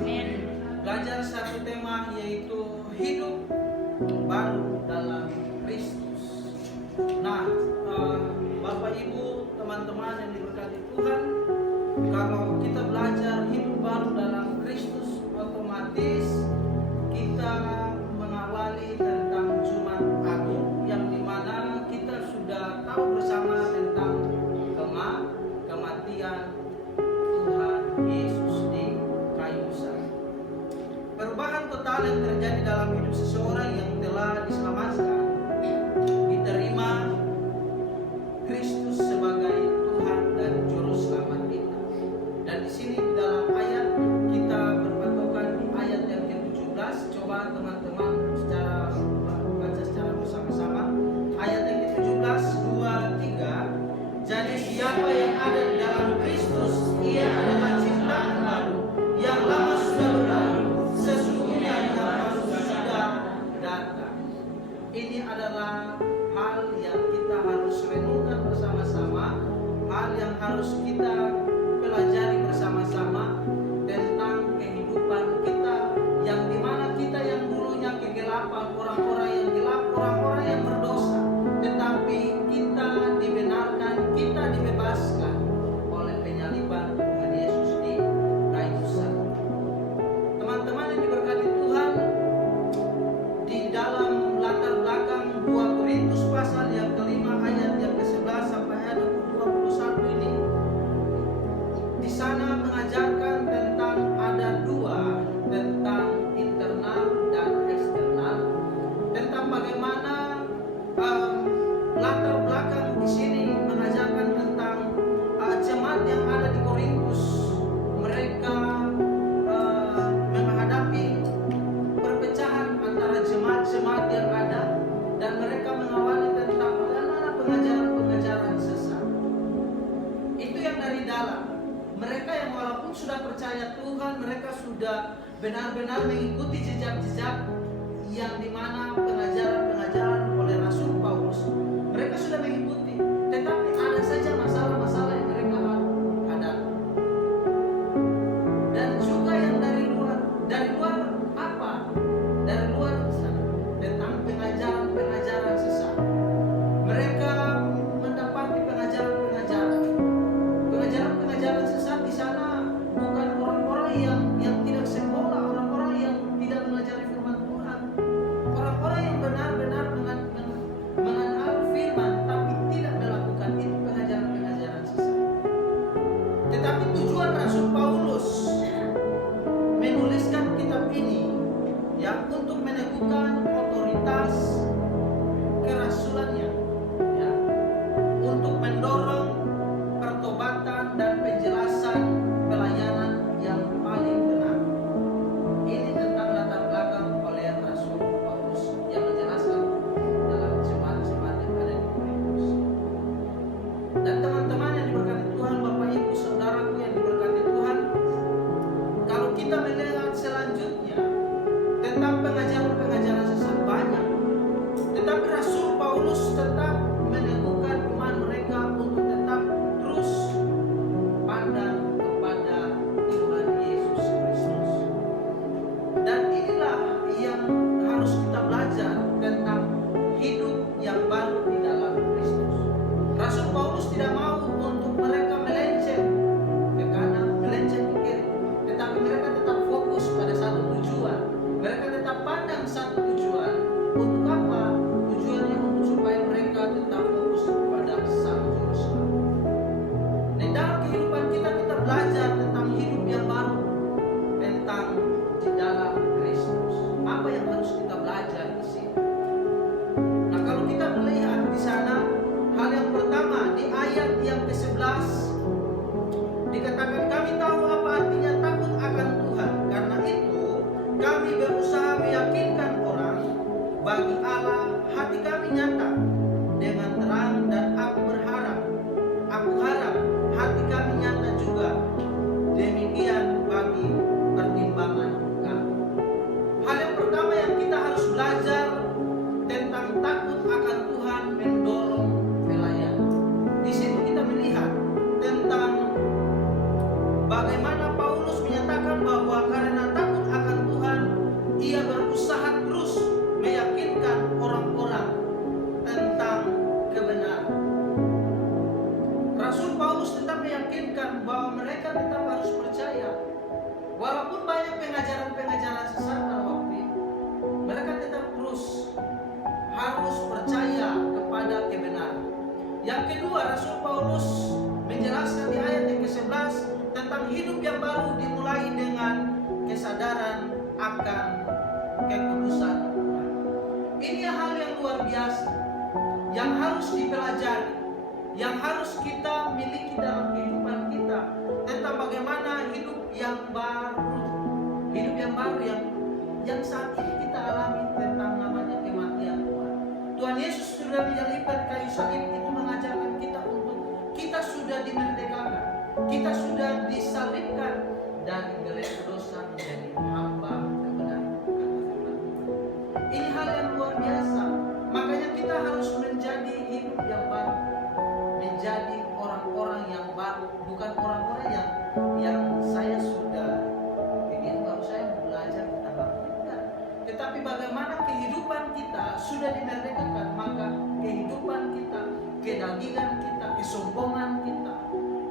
Amin. Belajar satu tema yaitu hidup baru dalam Kristus. Nah, Bapak Ibu, teman-teman yang diberkati Tuhan, kalau kita belajar hidup baru dalam Kristus, otomatis kita mengawali tentang Jumat Agung, yang dimana kita sudah tahu bersama tentang kematian Tuhan Yesus di kayu salib. Perubahan total yang terjadi dalam hidup seseorang yang telah diselamatkan, diterima Kristus sebagai Tuhan dan Juru Selamat kita. Dan di sini dalam ayat kita berpatokan di ayat yang ke-17. Coba teman-teman baca secara bersama-sama. Ayat yang ke-17, 2, 3. Jadi siapa yang ada di dalam Kristus, ia adalah ciptaan baru. Yang lama sudah berlalu, sesungguhnya yang baru sudah datang. Ini adalah hal yang kita harus renungkan bersama-sama, hal yang harus kita pelajari bersama-sama tentang kehidupan kita, yang dimana kita yang dulunya kegelapan, orang-orang yang gelap, orang-orang yang berdosa, tetapi kita dibenarkan, kita dibebaskan oleh penyaliban Tuhan Yesus di kayu salib. Teman-teman yang diberkati Tuhan, di dalam latar belakang 2 Korintus pasal yang kelima ayat yang ke-11 sampai ayat 21 ini, di sana mengajarkan tentang ada dua, tentang internal dan eksternal, tentang bagaimana latar belakang di sini mengajarkan tentang jemaat yang ada di Korintus. Mereka menghadapi perpecahan antara jemaat-jemaat yang ada, dan mereka mengawali tentang bagaimana pengajaran-pengajaran sesat. Itu yang dari dalam. Mereka yang walaupun sudah percaya Tuhan, mereka sudah benar-benar mengikuti jejak-jejak yang dimana pengajaran-pengajaran oleh Rasul Paulus, mereka sudah mengikuti, tetapi ada saja masalah-masalah yang mereka hadapi. Dan juga yang dari luar apa? Dari luar sana, tentang pengajaran-pengajaran sesat. Mereka mendapati pengajaran sesat di sana bukan orang-orang yang tidak sekolah, orang-orang yang tidak mengajari firman Tuhan, orang-orang yang benar-benar mengenal firman tapi tidak melakukan itu pengajaran-pengajaran sesat. Tetapi tujuan Rasul Paulus menuliskan kitab ini ya untuk meneguhkan otoritas kerasulannya, ya, untuk mendorong pertobatan dan penjelasan pelayanan yang paling benar. Ini tentang latar belakang oleh Rasul Paulus yang menjelaskan dalam jemaat-jemaat yang ada di Korintus. Dan teman-teman yang diberkati Tuhan, Bapak Ibu Saudaraku yang diberkati Tuhan, kalau kita melihat selanjutnya tentang pengajaran-pengajaran sesat banyak, tetapi Rasul Paulus tetap meneguhkan iman mereka untuk tetap terus pandang kepada Tuhan Yesus Kristus. Dan inilah yang harus kita belajar tentang hidup yang baru di dalam Kristus. Rasul Paulus tidak mau untuk mereka melenceng ke kanan, melenceng ke kiri, tetapi mereka tetap fokus pada satu tujuan. Mereka tetap pandang satu tujuan. Untuk apa? Tujuannya untuk supaya mereka tetap fokus kepada Sang Juru Selamat. Di dalam kehidupan kita belajar tentang hidup yang baru, tentang di dalam Kristus. Apa yang harus kita belajar di sini? Nah, kalau kita melihat di sana, hal yang pertama di ayat yang ke-11 dikatakan, kami tahu apa artinya takut akan Tuhan. Karena itu kami berusaha meyakinkan orang, bagi Allah hati kami nyata dengan terang, dan aku harap hati kami nyata juga demikian bagi pertimbangan kami. Hal yang pertama yang kita harus belajar tentang takut akan Tuhan mendorong pelayanan. Di situ kita melihat tentang bagaimana Paulus menyatakan bahwa karena harus dipelajari, yang harus kita miliki dalam kehidupan kita tentang bagaimana hidup yang baru yang saat ini kita alami tentang namanya kematian Tuhan. Tuhan Yesus sudah menyalibkan kayu salib, itu mengajarkan kita untuk kita sudah dimerdekakan, kita sudah disalibkan dari belenggu dosa menjadi hamba kebenaran. Ini hal yang luar biasa. Makanya kita harus menjadi hidup yang baru, menjadi orang-orang yang baru, bukan orang-orang yang saya sudah ingin baru saya belajar tentang Alkitab. Tetapi bagaimana kehidupan kita sudah dimerdekakan, maka kehidupan kita, kedagingan kita, kesombongan kita,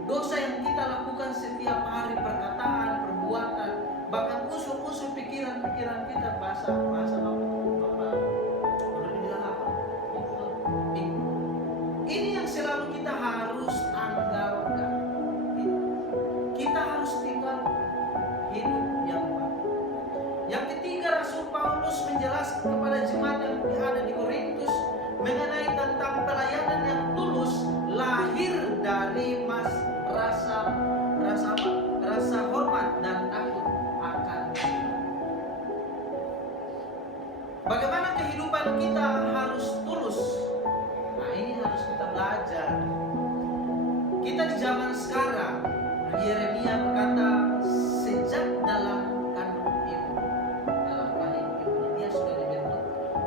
dosa yang kita lakukan setiap hari, perkataan, perbuatan, bahkan unsur-unsur pikiran-pikiran kita, bahasa ini yang selalu kita harus tanggalkan. Kita harus tinggal hidup yang baru. Yang ketiga, Rasul Paulus menjelaskan kepada jemaat yang ada di Korintus mengenai tentang pelayanan yang tulus, lahir dari rasa hormat dan takut akan Tuhan. Bagaimana kehidupan kita harus tulus? Nah, ini harus kita belajar. Kita di zaman sekarang, Yeremia berkata, sejak dalam kandung ibu, dalam rahim ibunya, dia sudah dibentuk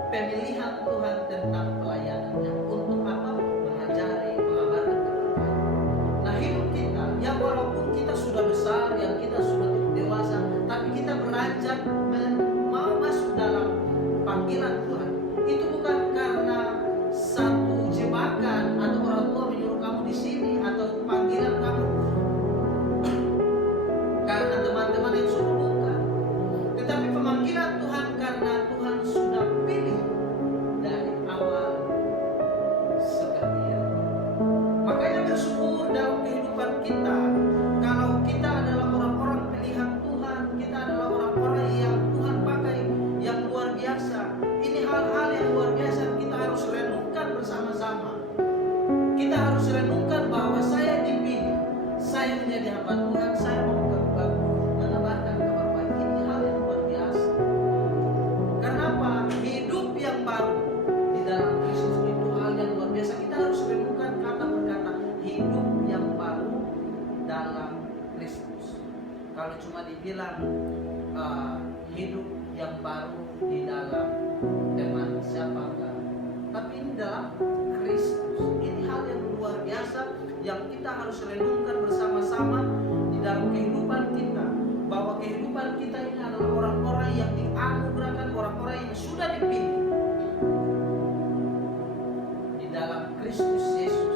pemilihan Tuhan tentang pelayanannya. Untuk apa? Mengajari, mengabarkan kabar baik. Nah, hidup kita, yang walaupun kita sudah besar, yang kita sudah dewasa, tapi kita beranjak mau masuk dalam panggilan Tuhan. Itu bukan karena satu jebakan atau orang tua menyuruh kamu di sini, atau panggilan kamu karena teman-teman yang suruh, bukan. Tetapi pemanggilan Tuhan karena Tuhan sudah pilih dari awal seperti itu. Makanya bersyukur dalam kehidupan kita kalau kita adalah orang-orang pilihan Tuhan, kita adalah orang-orang yang Tuhan pakai yang luar biasa. Ini hal-hal yang luar biasa, kita harus renungkan bersama-sama. Kita harus renungkan bahwa saya dipilih, saya menjadi hamba Tuhan, saya mengabarkan kabar baik. Ini hal yang luar biasa. Karena apa? Hidup yang baru di dalam Kristus itu hal yang luar biasa. Kita harus renungkan kata berkata hidup yang baru dalam Kristus. Kalau cuma dibilang hidup yang baru di dalam teman siapakah, tapi ini dalam Kristus. Ini hal yang luar biasa yang kita harus renungkan bersama-sama di dalam kehidupan kita, bahwa kehidupan kita ini adalah orang-orang yang dianugerahkan, orang-orang yang sudah dipilih di dalam Kristus Yesus.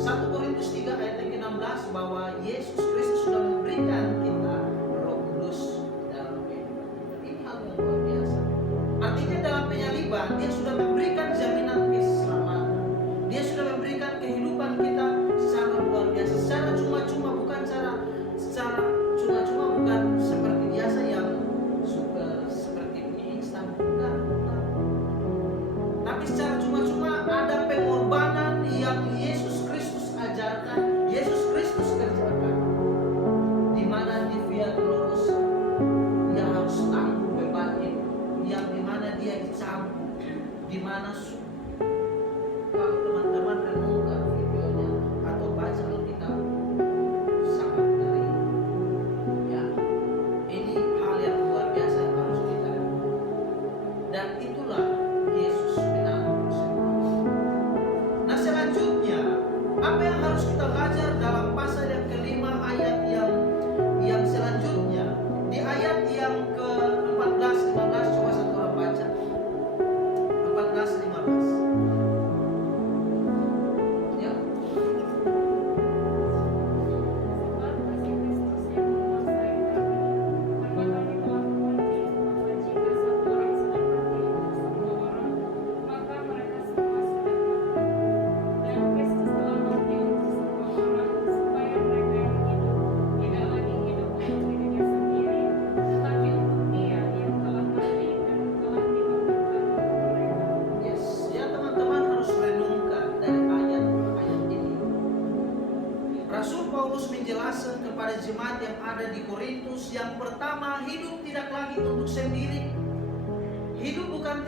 1 Korintus 3 ayat yang ke-16, bahwa Yesus Kristus sudah memberikan kita Roh Kudus dalam kehidupan kita. Ini hal yang luar biasa. Artinya dalam penyaliban dia sudah memberikan jaminan keselamatan. Dia sudah memberikan kehidupan kita secara luar biasa, secara cuma-cuma, bukan secara cuma-cuma, bukan seperti biasa yang seperti mie instan, bukan. Tapi secara cuma-cuma ada pengorbanan yang Yesus Kristus ajarkan, Yesus Kristus kerjakan, di mana di Via Dolorosa dia harus tanggung beban itu, yang di mana dia dicambuk, di mana Yang pertama, hidup tidak lagi untuk sendiri. Hidup bukan